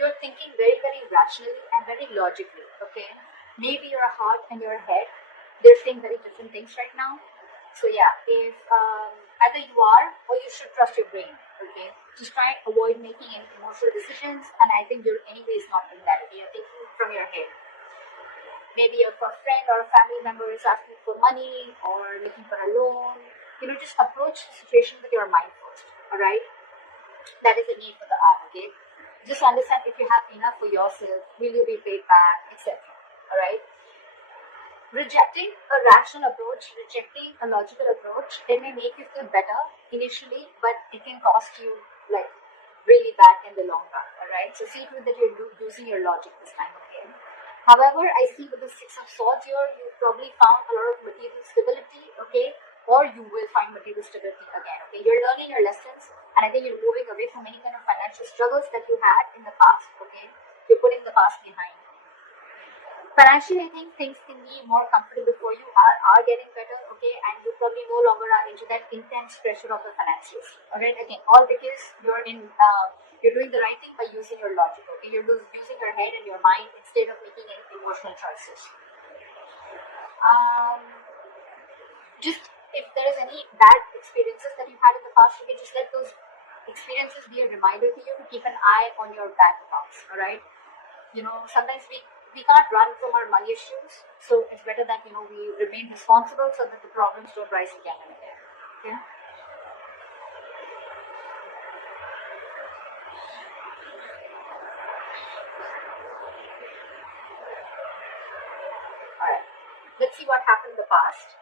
you're thinking very, very rationally and very logically, okay? Maybe your heart and your head, they're saying very different things right now. So yeah, if either you are or you should trust your brain, okay? Just try and avoid making any emotional decisions, and I think you're anyways not in that, okay? You're thinking from your head. Maybe a friend or a family member is asking for money or looking for a loan. Just approach the situation with your mind first, alright? That is the need for the art, okay? Just understand if you have enough for yourself, will you be paid back, etc. Alright? Rejecting a rational approach, rejecting a logical approach, it may make you feel better initially, but it can cost you like really bad in the long run, alright? So see to it that you're using your logic this time, okay? However, I see with the Six of Swords here, you probably found a lot of material stability, okay? Or you will find material stability again, okay? You're learning your lessons, and I think you're moving away from any kind of financial struggles that you had in the past, okay? You're putting the past behind. Financially, I think things can be more comfortable for you, are getting better, okay? And you probably no longer are into that intense pressure of the finances, alright? Again, all because you're doing the right thing by using your logic, okay? You're using your head and your mind instead of making any emotional choices. Just if there is any bad experiences that you had in the past, you can just let those experiences be a reminder to you to keep an eye on your bank accounts, alright? Sometimes we can't run from our money issues, so it's better that we remain responsible so that the problems don't rise again and again. Okay? Alright. Let's see what happened in the past.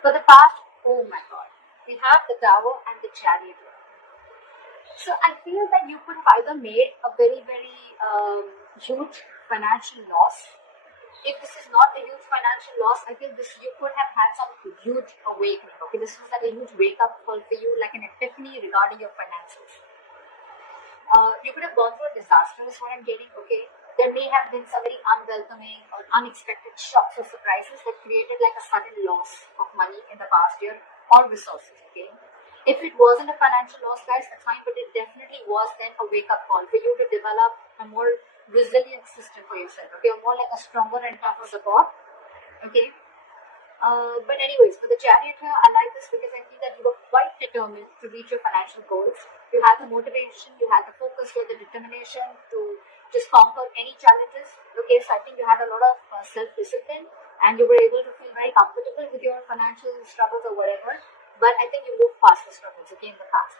For the past, oh my god. We have the Tower and the Chariot. So I feel that you could have either made a very, very huge financial loss. If this is not a huge financial loss, I feel you could have had some huge awakening. Okay, this was like a huge wake up call for you, like an epiphany regarding your finances. You could have gone through a disaster, is what I'm getting. Okay, there may have been some very unwelcoming or unexpected shocks or surprises that created like a sudden loss of money in the past year or resources. Okay. If it wasn't a financial loss, guys, that's fine, but it definitely was then a wake-up call for you to develop a more resilient system for yourself, okay, more like a stronger and tougher support, okay. But anyways, for the Chariot here, I like this because I feel that you were quite determined to reach your financial goals. You had the motivation, you had the focus, you had the determination to just conquer any challenges, okay. So I think you had a lot of self-discipline, and you were able to feel very comfortable with your financial struggles or whatever. But I think you moved past the struggles, okay, in the past.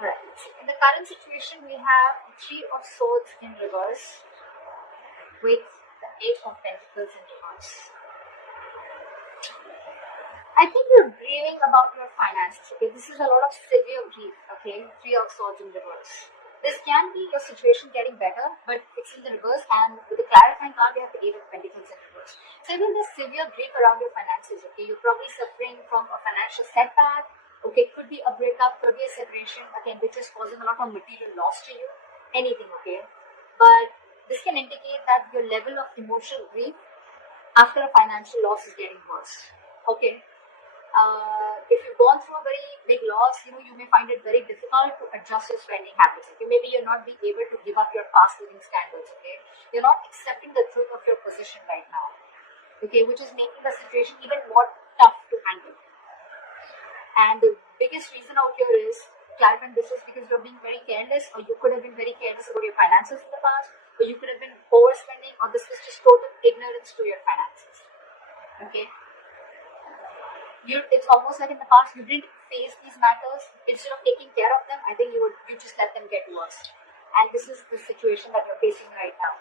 Right. In the current situation, we have Three of Swords in reverse with the Eight of Pentacles in reverse. I think you're grieving about your finances, okay? This is a lot of severe grief, okay? Three of Swords in reverse. This can be your situation getting better, but it's in the reverse, and with the clarifying card, we have the Eight of Pentacles in reverse. So even there's severe grief around your finances, okay? You're probably suffering from a financial setback, okay? Could be a breakup, could be a separation, again, which is causing a lot of material loss to you, anything, okay? But this can indicate that your level of emotional grief after a financial loss is getting worse, okay? If you've gone through a very big loss, you may find it very difficult to adjust your spending habits. Okay, maybe you're not being able to give up your past living standards. Okay, you're not accepting the truth of your position right now. Okay, which is making the situation even more tough to handle. And the biggest reason out here is clarifying this is because you're being very careless, or you could have been very careless about your finances in the past, or you could have been overspending, or this was just total ignorance to your finances. Okay. It's almost like in the past you didn't face these matters. Instead of taking care of them, I think you just let them get worse. And this is the situation that you're facing right now.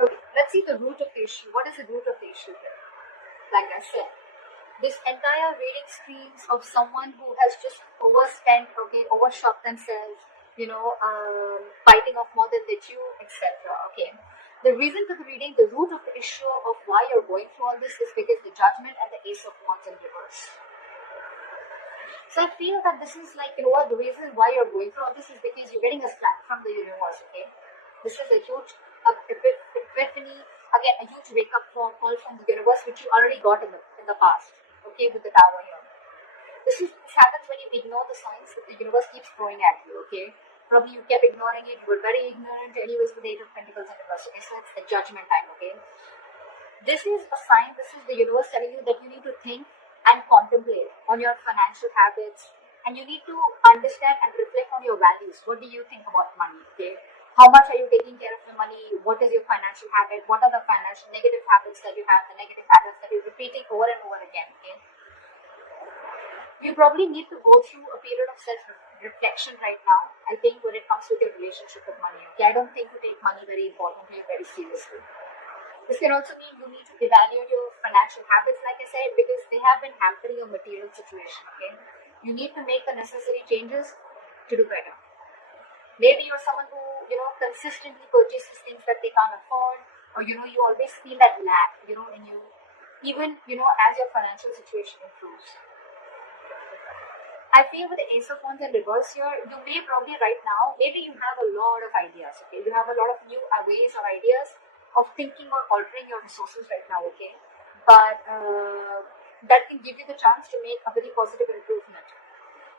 Okay, let's see the root of the issue. What is the root of the issue here? Like I said, this entire reading screams of someone who has just overspent, okay, overshot themselves, biting off more than they chew, etc. Okay. The reason for the reading, the root of the issue of why you're going through all this is because the Judgment and the Ace of Wands in reverse. So I feel that this is like, the reason why you're going through all this is because you're getting a slap from the universe, okay? This is a huge epiphany, again, a huge wake-up call from the universe, which you already got in the past, okay, with the Tower here. This happens when you ignore the signs that the universe keeps throwing at you, okay? Probably you kept ignoring it, you were very ignorant, anyways, with the Eight of Pentacles in reverse, okay? So it's the judgment time, okay? This is a sign, this is the universe telling you that you need to think and contemplate on your financial habits, and you need to understand and reflect on your values. What do you think about money, okay? How much are you taking care of your money? What is your financial habit? What are the financial negative habits that you have, the negative habits that you're repeating over and over again, okay? You probably need to go through a period of self-reflection right now, I think, when it comes with your relationship with money, okay? I don't think you take money very importantly or very seriously. This can also mean you need to evaluate your financial habits, like I said, because they have been hampering your material situation, okay? You need to make the necessary changes to do better. Maybe you're someone who, consistently purchases things that they can't afford, or, you always feel that lack, in you, even, as your financial situation improves. I feel with the Ace of Wands in reverse here, you may probably right now, maybe you have a lot of ideas, okay? You have a lot of new ways or ideas of thinking or altering your resources right now, okay? But that can give you the chance to make a very positive improvement.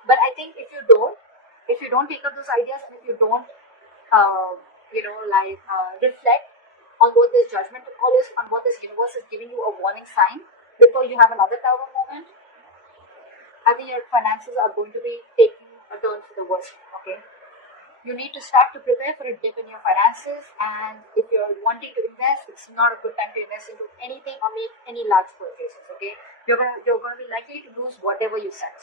But I think if you don't take up those ideas, and if you don't, reflect on what this judgment call is, on what this universe is giving you a warning sign before you have another Tower moment, I think your finances are going to be taking a turn for the worse, okay? You need to start to prepare for a dip in your finances, and if you're wanting to invest, it's not a good time to invest into anything or make any large purchases, okay? You're gonna be likely to lose whatever you set,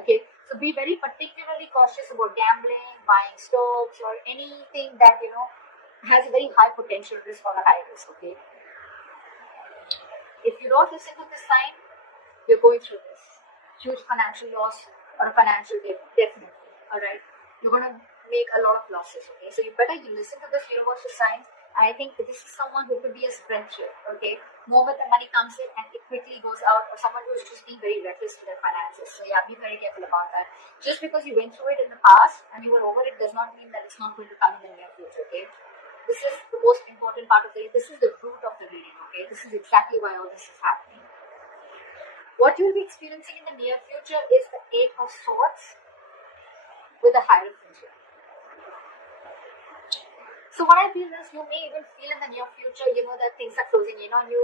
okay? So be very particularly cautious about gambling, buying stocks, or anything that, has a very high potential risk or a high risk, okay? If you don't listen to this sign, you're going through this huge financial loss or a financial dip, definitely, all right? You're going to make a lot of losses, okay? So you better listen to this universal signs, and I think this is someone who could be a sprint here, okay? Moment the money comes in and it quickly goes out, or someone who is just being very reckless with their finances. So yeah, be very careful about that. Just because you went through it in the past and you were over it does not mean that it's not going to come in the near future, okay? This is the most important part of this is the root of the reading, okay? This is exactly why all this is happening. What you will be experiencing in the near future is the Eight of Swords with the Hierophant here. So what I feel is you may even feel in the near future, that things are closing in on you,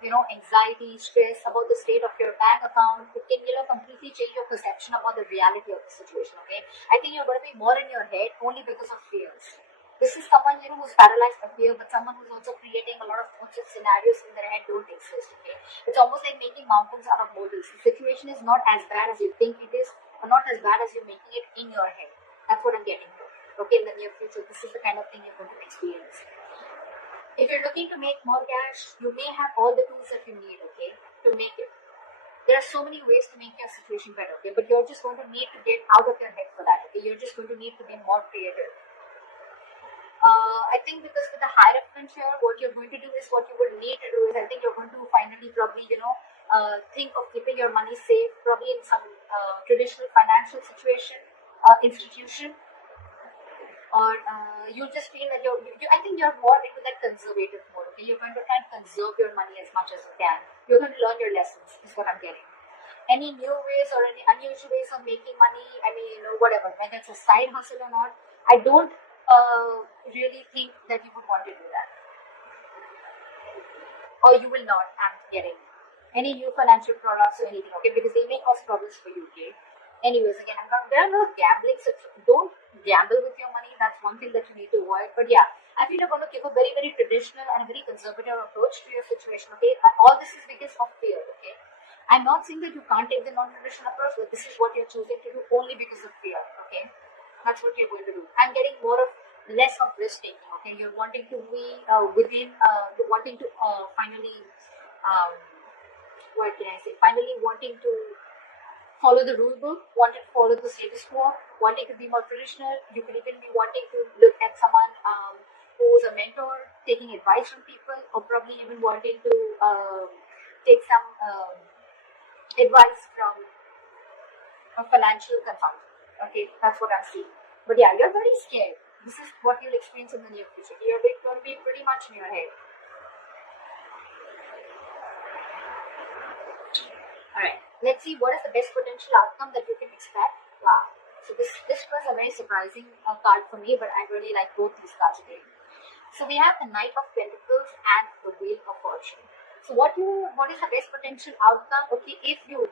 anxiety, stress about the state of your bank account. It can, completely change your perception about the reality of the situation, okay? I think you're going to be more in your head only because of fears. This is someone, who's paralyzed by fear, but someone who's also creating a lot of thoughts and scenarios in their head don't exist, okay? It's almost like making mountains out of molehills. The situation is not as bad as you think it is, or not as bad as you're making it in your head. That's what I'm getting here, okay? In the near future, this is the kind of thing you're going to experience. If you're looking to make more cash, you may have all the tools that you need, okay, to make it. There are so many ways to make your situation better, okay? But you're just going to need to get out of your head for that, okay? You're just going to need to be more creative. I think because with the Hierophant here, what you're going to do is what you would need to do is I think you're going to finally probably, think of keeping your money safe, probably in some traditional financial institution, or you'll just feel that I think you're more into that conservative mode, okay? You're going to try and conserve your money as much as you can. You're going to learn your lessons, is what I'm getting. Any new ways or any unusual ways of making money, I mean, whatever, whether it's a side hustle or not, I don't really think that you would want to do that. Or you will not, I'm getting any new financial products or anything, okay? Because they may cause problems for you, okay? Anyways, again, there are no gambling, so don't gamble with your money. That's one thing that you need to avoid. But yeah, I feel you're going to give a very, very traditional and a very conservative approach to your situation, okay? And all this is because of fear, okay? I'm not saying that you can't take the non-traditional approach, but this is what you're choosing to do only because of fear, okay? That's what you're going to do. I'm getting less of risk taking, okay? You're wanting to be wanting to finally, what can I say? Finally wanting to follow the rule book, wanting to follow the status quo, wanting to be more traditional. You could even be wanting to look at someone who's a mentor, taking advice from people, or probably even wanting to take some advice from a financial consultant. Okay, that's what I'm seeing. But yeah, you're very scared. This is what you'll experience in the near future. You're going to be pretty much in your head. Alright, let's see what is the best potential outcome that you can expect. Wow. So this was a very surprising card for me, but I really like both these cards today. So we have the Knight of Pentacles and the Wheel of Fortune. So what is the best potential outcome? Okay, if you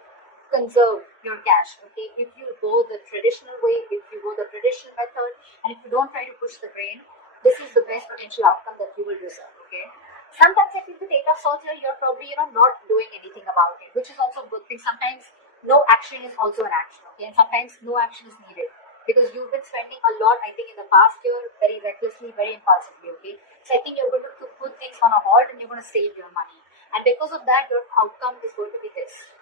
conserve your cash, okay, if you go the traditional way, if you go the traditional method, and if you don't try to push the grain, this is the best potential outcome that you will deserve. Okay. Sometimes if you take a salt here, you're probably not doing anything about it, which is also a good thing. Sometimes no action is also an action. Okay, and sometimes no action is needed. Because you've been spending a lot, I think, in the past year, very recklessly, very impulsively, okay? So I think you're going to put things on a halt and you're going to save your money. And because of that, your outcome is going to be this.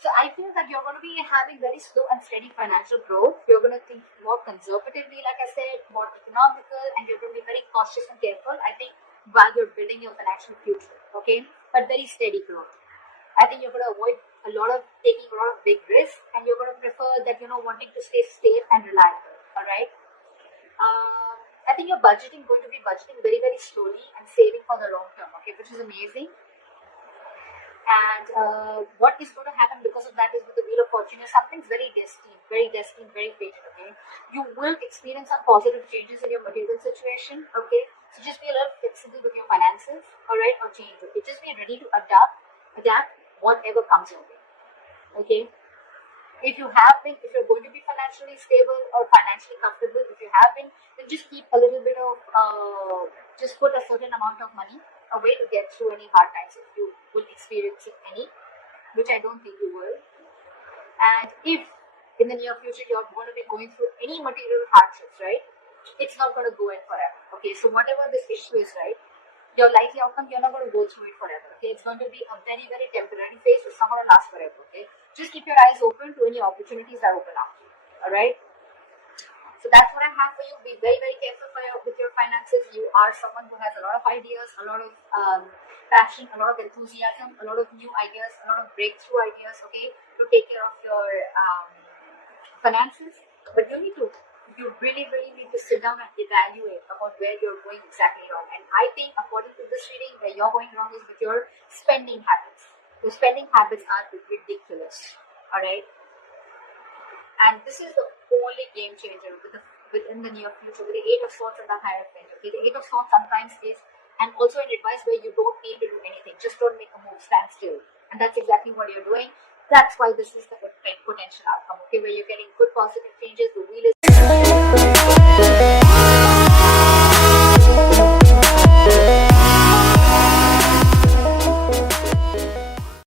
So I feel that you're going to be having very slow and steady financial growth. You're going to think more conservatively, like I said, more economical, and you're going to be very cautious and careful, I think, while you're building your financial future, okay? But very steady growth. I think you're going to avoid taking a lot of big risks, and you're going to prefer that, wanting to stay safe and reliable. All right. I think you're going to be budgeting very, very slowly and saving for the long term. Okay, which is amazing. And what is going to happen because of that is with the Wheel of Fortune, something's very destined, very fated. Okay, you will experience some positive changes in your material situation. Okay, so just be a little flexible with your finances. All right, or change. Okay, just be ready to adapt whatever comes your way. Okay. If you're going to be financially stable or financially comfortable, if you have been, then just keep a little bit of, just put a certain amount of money away to get through any hard times if you will experience any, which I don't think you will. And if in the near future you're going to be going through any material hardships, right, it's not going to go in forever. Okay, so whatever this issue is, right, your likely outcome, you're not going to go through it forever. Okay, it's going to be a very, very temporary phase. It's not going to last forever. Okay, just keep your eyes open to any opportunities that open up. All right. So that's what I have for you. Be very, very careful with your finances. You are someone who has a lot of ideas, a lot of passion, a lot of enthusiasm, a lot of new ideas, a lot of breakthrough ideas. Okay, to take care of your finances, but you really, really need to sit down and evaluate about where you're going exactly wrong. And I think, according to this reading, where you're going wrong is with your spending habits. Your spending habits are ridiculous. All right, and this is the only game changer within the near future with the Eight of Swords and the Hierophant. Okay, the Eight of Swords sometimes is, and also an advice where you don't need to do anything. Just don't make a move. Stand still, and that's exactly what you're doing. That's why this is the potential outcome. Okay, where you're getting good positive changes. The wheel is